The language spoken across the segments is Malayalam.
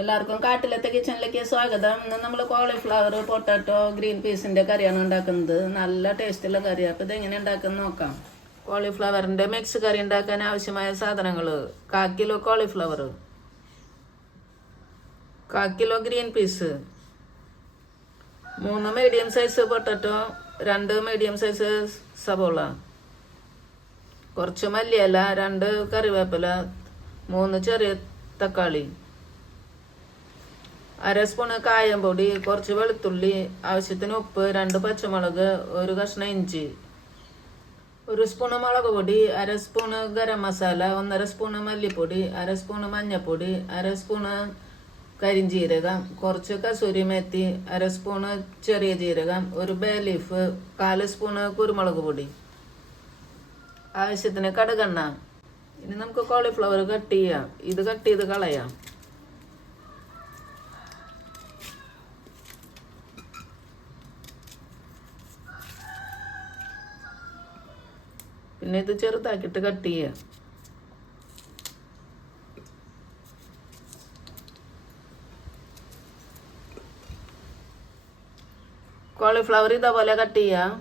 എല്ലാവർക്കും കാട്ടിലത്തെ കിച്ചണിലേക്ക് സ്വാഗതം. ഇന്ന് നമ്മൾ കോളിഫ്ലവർ പൊട്ടാറ്റോ ഗ്രീൻ പീസിൻ്റെ കറിയാണ് ഉണ്ടാക്കുന്നത്. നല്ല ടേസ്റ്റുള്ള കറിയാണ്. അപ്പോൾ ഇതെങ്ങനെ ഉണ്ടാക്കുന്നത് നോക്കാം. കോളിഫ്ലവറിൻ്റെ മിക്സ് കറി ഉണ്ടാക്കാൻ ആവശ്യമായ സാധനങ്ങൾ: 1/4 kilo cauliflower, 1/4 kilo green peas, 3 medium size potato, 2 medium size സവോള, കുറച്ച് മല്ലിയില, 2 കറിവേപ്പില, 3 ചെറിയ തക്കാളി, 1/2 സ്പൂണ് കായം പൊടി, കുറച്ച് വെളുത്തുള്ളി, ആവശ്യത്തിന് ഉപ്പ്, 2 പച്ചമുളക്, 1 കഷ്ണം ഇഞ്ചി, 1 സ്പൂണ് മുളക് പൊടി, 1/2 സ്പൂണ് ഗരം മസാല, 1/2 സ്പൂണ് മല്ലിപ്പൊടി, 1/2 സ്പൂണ് മഞ്ഞൾപ്പൊടി, 1/2 സ്പൂണ് കരിഞ്ജീരകം, കുറച്ച് കസൂരി മേത്തി, 1/2 സ്പൂണ് ചെറിയ ജീരകം, 1 ബേ ലീഫ്, 1/4 സ്പൂണ് കുരുമുളക് പൊടി, ആവശ്യത്തിന് കടുകെണ്ണ. ഇനി നമുക്ക് കോളിഫ്ലവർ കട്ട് ചെയ്യാം. ഇത് കട്ട് ചെയ്ത് കളയാം. പിന്നെ ഇത് ചെറുതാക്കിയിട്ട് കട്ട് ചെയ്യുക. കോളിഫ്ലവർ ഇതേപോലെ കട്ട് ചെയ്യാം.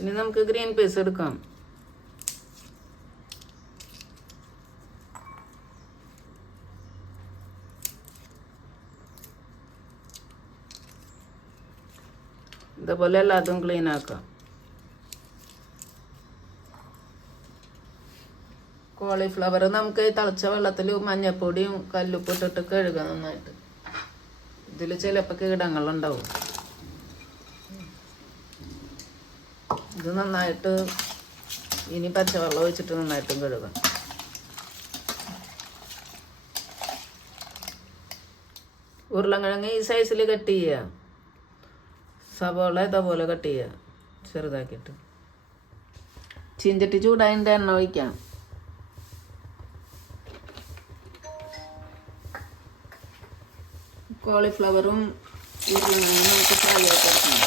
ഇനി നമുക്ക് ഗ്രീൻ പീസ് എടുക്കാം. ഇതേപോലെ എല്ലാതും ക്ലീൻ ആക്കാം. കോളിഫ്ലവർ നമുക്ക് തിളച്ച വെള്ളത്തിൽ മഞ്ഞപ്പൊടിയും കല്ലുപ്പ് ഇട്ടിട്ട് കഴുകാം നന്നായിട്ട്. ഇതിൽ ചിലപ്പോൾ കീടങ്ങളുണ്ടാവും. ഇത് നന്നായിട്ട് ഇനി പച്ചവെള്ളം ഒഴിച്ചിട്ട് നന്നായിട്ടും കഴുകാം. ഉരുളക്കിഴങ്ങ് ഈ സൈസിൽ കട്ട് ചെയ്യുക. സവോള ഇതേപോലെ കട്ട് ചെയ്യുക ചെറുതാക്കിയിട്ട്. ചീഞ്ചട്ടി ചൂടായതിൻ്റെ എണ്ണ ഒഴിക്കാം. കോളിഫ്ലവറും ഉരുളക്കിഴങ്ങും നമുക്ക് ഫ്രൈ ആയിട്ട് എടുക്കണം.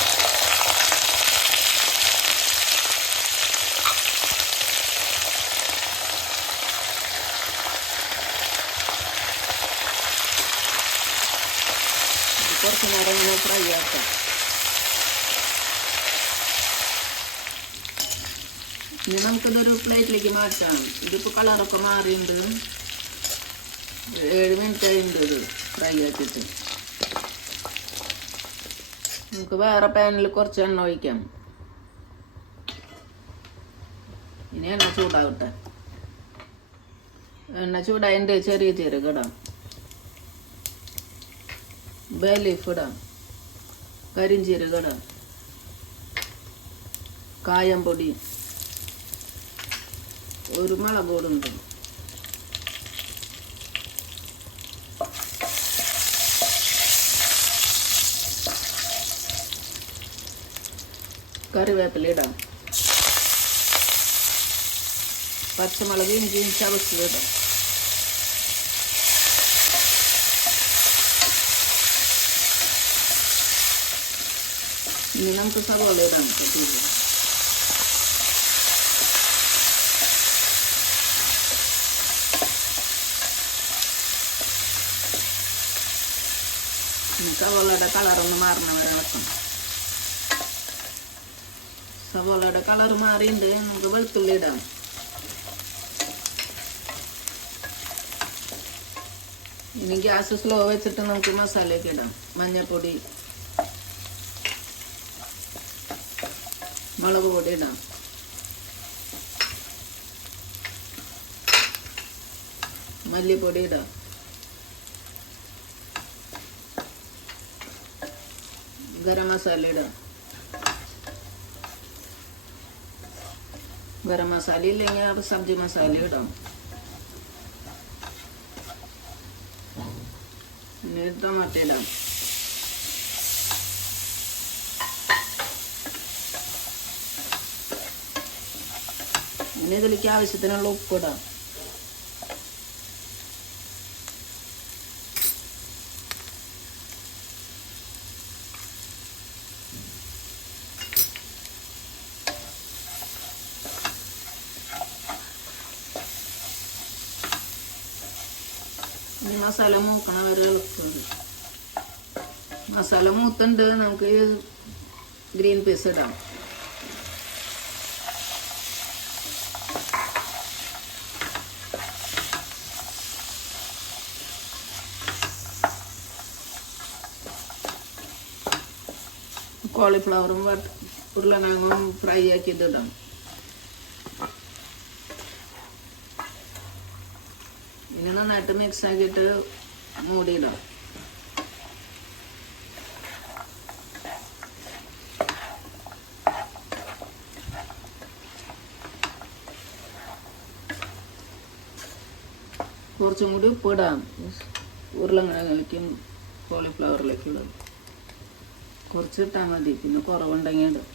കുറച്ച് നേരം ഇങ്ങനെ ഫ്രൈ ആക്കാം. ഇനി നമുക്കിതൊരു പ്ലേറ്റിലേക്ക് മാറ്റാം. ഇതിപ്പോൾ കളറൊക്കെ മാറിയിട്ടുണ്ട്. 7 മിനിറ്റ് ആയിട്ടുണ്ട് ഇത് ഫ്രൈ ആക്കിയിട്ട്. നമുക്ക് വേറെ പാനിൽ കുറച്ച് എണ്ണ ഒഴിക്കാം. ഇനി എണ്ണ ചൂടാവട്ടെ. എണ്ണ ചൂടായതിൻ്റെ ചെറിയ ജീരകം ഇടാം, ബേ ലീഫ് ഇടാം, കരിഞ്ജീരകം ഇടാം, കായം പൊടി, 1 മുളക് പൊടി, കറിവേപ്പില ഇടാം, പച്ചമുളക് ഇഞ്ചിയും ചതച്ചതിടാം. ഇനി നമുക്ക് സവോള ഇടാം. സവോളയുടെ കളറൊന്ന് മാറണ വരെ ഇളക്കണം. സവോളയുടെ കളർ മാറിയിട്ട് നമുക്ക് വെളുത്തുള്ളി ഇടാം. ഇനി ഗ്യാസ് സ്ലോ വെച്ചിട്ട് നമുക്ക് മസാലയൊക്കെ ഇടാം. മഞ്ഞൾപ്പൊടി, മുളക് പൊടി ഇടാം, മല്ലിപ്പൊടി ഇടാം, ഗരം മസാല ഇടാം. ഗരം മസാല ഇല്ലെങ്കിൽ സബ്ജി മസാല ഇടാം. പിന്നെ ടൊമാറ്റോ ഇടാം. ഇനി ഇതിലേക്ക് ആവശ്യത്തിനുള്ള ഉപ്പിടാം. ഇനി മസാല മൂക്കണ വരെ ഇളക്കുക. മസാല മൂത്തുണ്ട്, നമുക്ക് ഗ്രീൻ പീസ് ഇടാം. കോളിഫ്ലവറും ഉരുളക്കിഴങ്ങും ഫ്രൈ ആക്കിയിട്ടിടാം. ഇനി നന്നായിട്ട് മിക്സ് ആക്കിയിട്ട് മൂടിയിടാം. കുറച്ചും കൂടി ഉപ്പിടാം. ഉരുളക്കിഴങ്ങിലേക്കും കോളിഫ്ലവറിലേക്കും ഇടാം. കുറച്ച് ഇട്ടാൽ മതി, പിന്നെ കുറവുണ്ടെങ്കിൽ ഇടും.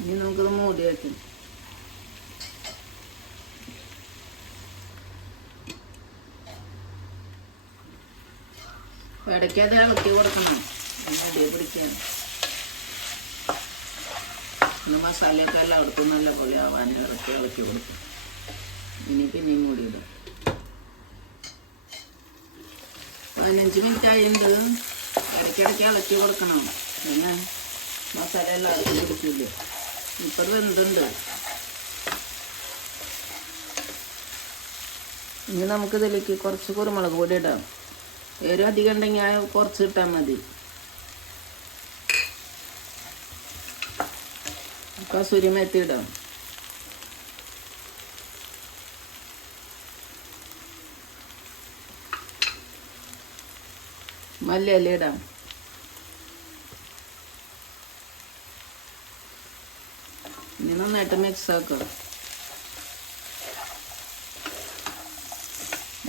ഇനി നമുക്കിത് മൂടി വയ്ക്കും. ഇടയ്ക്ക് അത് ഇളക്കി കൊടുക്കണം, അടിയെ പിടിക്കാൻ. പിന്നെ മസാലയൊക്കെ എല്ലായിടത്തും നല്ല പോലെ ആവാൻ ഇളക്കി കൊടുക്കും. ഇനി പിന്നെയും മൂടിയിടാം. 15 മിനിറ്റ് ആയിട്ടുണ്ട്. ഇടയ്ക്കിടയ്ക്ക് ഇളക്കി കൊടുക്കണം, പിന്നെ മസാല എല്ലാവർക്കും പിടിക്കില്ല. ഇപ്പം വെന്തുണ്ട്. ഇനി നമുക്കിതിലേക്ക് കുറച്ച് കുരുമുളക് പൊടി ഇടാം. എരിവ് അധികം ഉണ്ടെങ്കിൽ കുറച്ച് ഇട്ടാൽ മതി. കസൂരി മേത്തി ഇടാം. മല്ലിയില ഇടാം. ഇനി നന്നായിട്ട് മിക്സ് ആക്കുക.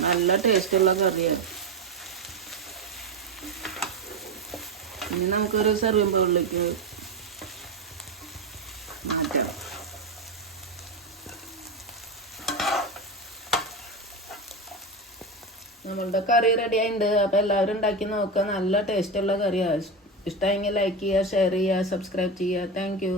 നല്ല ടേസ്റ്റുള്ള കറിയാണ്. ഇനി നമുക്കൊരു സെർവിങ് ബൗളിലേക്ക് മാറ്റാം. നമ്മളുടെ കറി റെഡി ആയിട്ടുണ്ട്. അപ്പം എല്ലാവരും ഉണ്ടാക്കി നോക്കുക. നല്ല ടേസ്റ്റുള്ള കറിയാണ്. ഇഷ്ടമെങ്കിൽ ലൈക്ക് ചെയ്യുക, ഷെയർ ചെയ്യുക, സബ്സ്ക്രൈബ് ചെയ്യുക. Thank you.